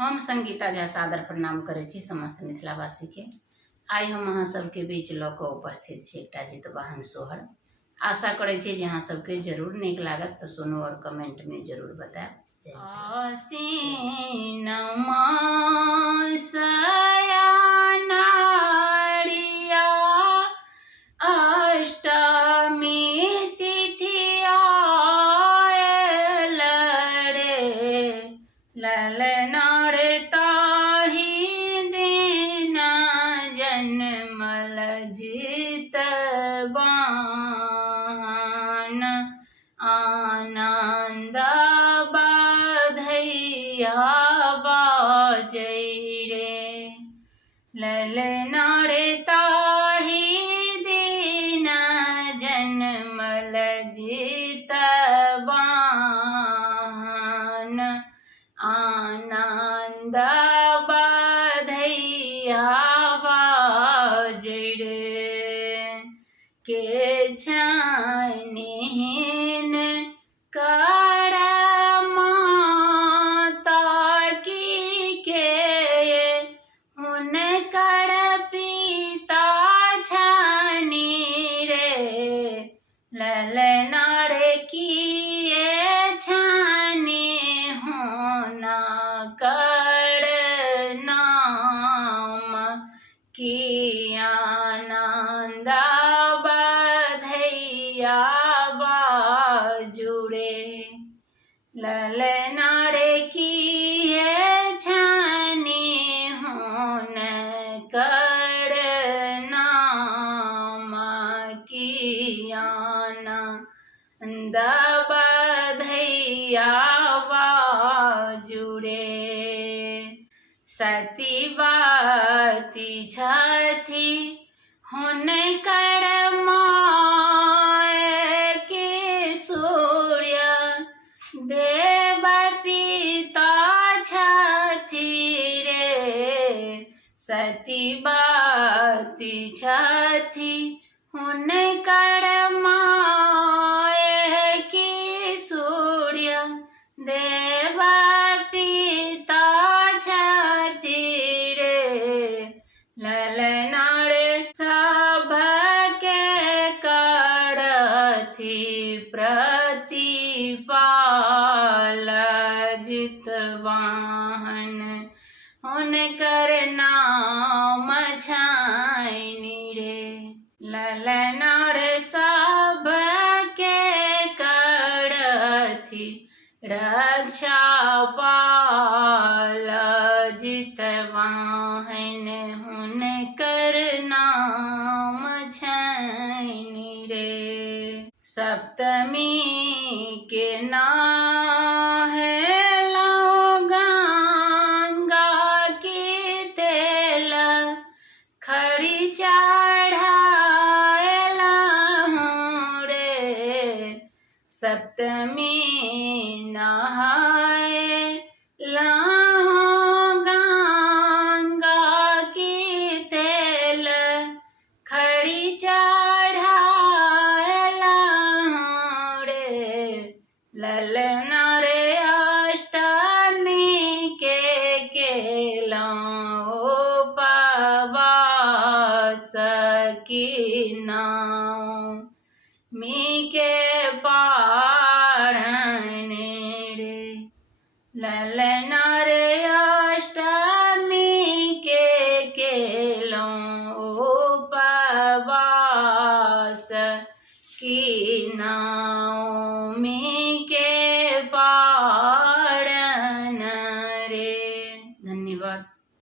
हम संगीता झा सादर प्रणाम करै छी समस्त मिथिलावासी के। आइ हम अहाँ सबके बीच लऽ कऽ उपस्थित छी एकटा जितवाहन सोहर। आशा करै छी जे अहाँ सबके जरूर नीक लागत, तऽ सुनू और कमेंट में जरूर बताएब। आसीन मासया नारिया अष्टमी तिथि आयल रे, ललना रे ताहि दिन जन्मल जितवाहन, आनंद बधैया बाजै रे, ललना रे ताहि दिन जन्मल जितवाहन, आनंद बधैया बाजै रे। के छानिहीन कर माता की के, हुनकर पिता छानी रे, ललना रे किए छानी हुनकर नाम, की आनंद बधैया बाजू रे, ललना रे किए छानी हुनकर नाम, की आनंद बधैया बाजू रे। सतीवती छथि हुनकर माय के, सूर्य देव पिता छथि रे, सतीवती छथि हुनकर माय के, सूर्य देव पिता छथि रे, ललना रे सबके करथि प्रतिपाल जितवाहन, हुनकर नाम छानि रे, ललना रे सबके करथि रक्षा पाल जितवाहन, हुनकर नाम छानि रे। सप्तमी के नहेलहुँ गंगा के तेल, खड़ी चढ़ाएलहुँ रे, सप्तमी नहाएलहुँ गंगा के तेल, खड़ी चढ़ाएलहुँ रे, ललना रे अष्टमी के केलहुँ उपवास की नाम, मी के पारण रे, ललना रे अष्टमी के केलहुँ उपवास की नाम, मी